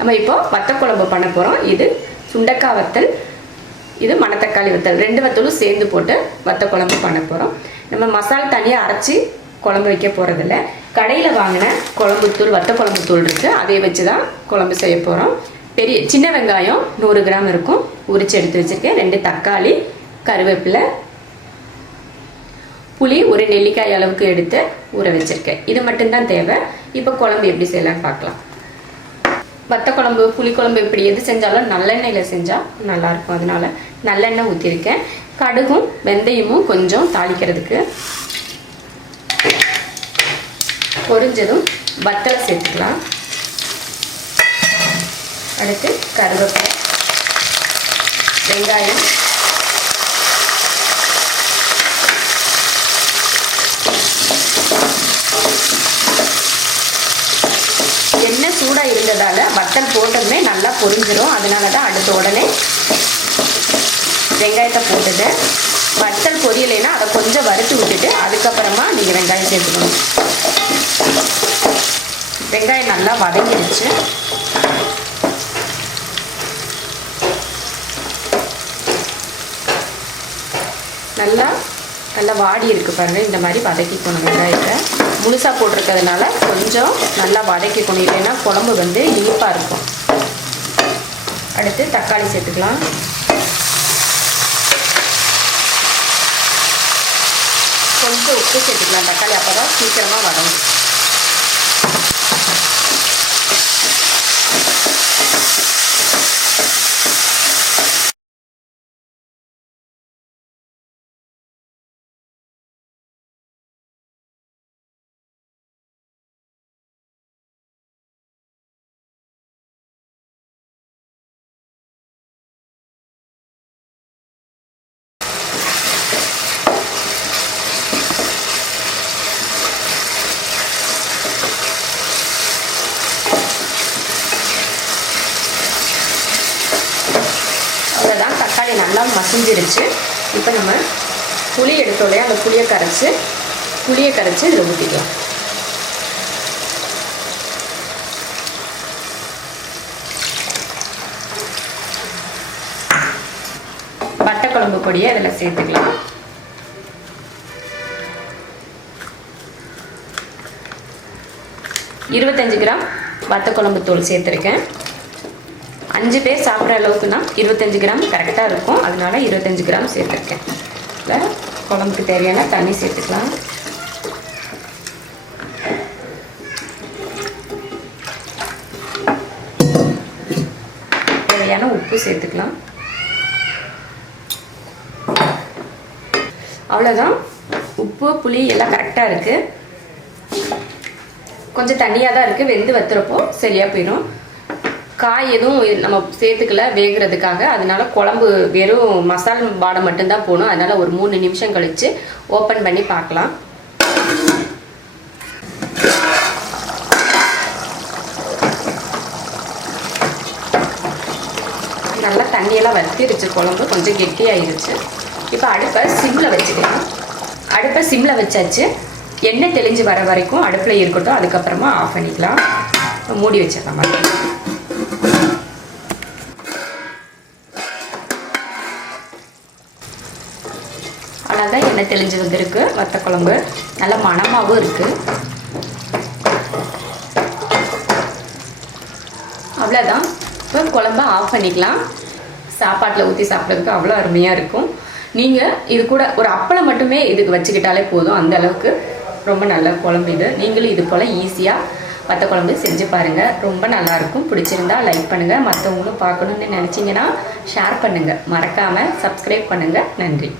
நம்ம இப்போ வத்த குழம்பு பண்ண போகிறோம். இது சுண்டக்காய் வத்தல், இது மணத்தக்காளி வத்தல், 2 வத்தலும் சேர்ந்து போட்டு வத்த குழம்பு பண்ண போகிறோம். நம்ம மசால் தனியாக அரைச்சி குழம்பு வைக்க போகிறதில்ல. கடையில் வாங்கின குழம்புத்தூள், வத்த குழம்பு தூள் இருக்குது, அதை வச்சு தான் குழம்பு செய்ய போகிறோம். சின்ன வெங்காயம் 100 கிராம் இருக்கும், உரிச்சு எடுத்து வச்சுருக்கேன். 2 தக்காளி, கருவேப்பிலை, புளி 1 நெல்லிக்காய் அளவுக்கு எடுத்து ஊற வச்சுருக்கேன். இது மட்டும்தான் தேவை. இப்போ குழம்பு எப்படி செய்யலான்னு பார்க்கலாம். வத்த குழம்பு, புளி குழம்பு இப்படி எது செஞ்சாலும் நல்லெண்ணெயில் செஞ்சால் நல்லாயிருக்கும். அதனால் நல்லெண்ணெய் ஊற்றிருக்கேன். கடுகும் வெந்தயமும் கொஞ்சம் தாளிக்கிறதுக்கு. பொரிஞ்சதும் வத்தலை சேர்த்துக்கலாம். அடுத்து கருவேப்பிலை, வெங்காயம், எண்ணெய் சூடாக இருந்ததால் வத்தல் போட்டதுமே நல்லா பொரிஞ்சிடும். அதனால தான் அடுத்த உடனே வெங்காயத்தை போட்டுட்டு, வத்தல் பொரியலைன்னா அதை கொஞ்சம் வறுத்து விட்டுட்டு அதுக்கப்புறமா நீங்கள் வெங்காயம் சேர்த்துக்கணும். வெங்காயம் நல்லா வதங்கிடுச்சு. நல்லா வாடி இருக்குது பாருங்கள். இந்த மாதிரி வதக்கிக்கணும். வெங்காயத்தை முழுசாக போட்டிருக்கிறதுனால கொஞ்சம் நல்லா வதக்கிக்கணும், இல்லைன்னா குழம்பு வந்து இனிப்பாக இருக்கும். அடுத்து தக்காளி சேர்த்துக்கலாம். கொஞ்சம் உப்பு சேர்த்துக்கலாம். தக்காளி அப்போ தான் சீக்கிரமாக வதங்கும். அவ்வளோதான், தக்காளி நல்லா மசிஞ்சிருச்சு. இப்போ நம்ம புளி எடுத்தோடனே அந்த புளியை கரைச்சி இதில் ஊற்றிக்கலாம். வத்த குழம்பு பொடியை அதில் சேர்த்துக்கலாம். இருபத்தஞ்சு கிராம் வத்த குழம்பு தூள் சேர்த்துருக்கேன். 5 பேர் சாப்பிட்ற அளவுக்குன்னா 25 கிராம் கரெக்டாக இருக்கும். அதனால 25 கிராம் சேர்த்துருக்கேன். இல்லை, குழம்புக்கு தேவையான தண்ணி சேர்த்துக்கலாம். தேவையான உப்பு சேர்த்துக்கலாம். அவ்வளோதான், உப்பு புளி எல்லாம் கரெக்டாக இருக்குது. கொஞ்சம் தண்ணியாக தான் இருக்குது, வெந்து வத்துறப்போ சரியாக போயிடும். காய் எதுவும் நம்ம சேர்த்துக்கல வேகிறதுக்காக, அதனால குழம்பு வெறும் மசாலா பாடம் மட்டும்தான் போகணும். அதனால் ஒரு 3 நிமிஷம் கழித்து ஓப்பன் பண்ணி பார்க்கலாம். நல்லா தண்ணியெல்லாம் வத்திருச்சு, குழம்பு கொஞ்சம் கெட்டியாயிருச்சு. இப்போ அடுப்பை சிம்மில் வச்சுக்கலாம். அடுப்பை சிம்மில் வச்சாச்சு. எண்ணெய் தெளிஞ்சு வர வரைக்கும் அடுப்பில் இருக்கட்டும். அதுக்கப்புறமா ஆஃப் பண்ணிக்கலாம். மூடி வச்சிடலாம். அவ்வளோதான், எண்ணெய் தெளிஞ்சு வந்திருக்கு. வத்த குழம்பு நல்ல மணமாகவும் இருக்குது. அவ்வளோதான், இப்போ குழம்பை ஆஃப் பண்ணிக்கலாம். சாப்பாட்டில் ஊற்றி சாப்பிட்றதுக்கு அவ்வளோ அருமையாக இருக்கும். நீங்கள் இது கூட ஒரு அப்பளம் மட்டுமே இதுக்கு வச்சுக்கிட்டாலே போதும். அந்த அளவுக்கு ரொம்ப நல்ல குழம்பு இது. நீங்களும் இது போல் ஈஸியாக வத்த குழம்பு செஞ்சு பாருங்கள். ரொம்ப நல்லாயிருக்கும். பிடிச்சிருந்தா லைக் பண்ணுங்கள். மற்றவங்களும் பார்க்கணுன்னு நினச்சிங்கன்னா ஷேர் பண்ணுங்கள். மறக்காமல் சப்ஸ்கிரைப் பண்ணுங்கள். நன்றி.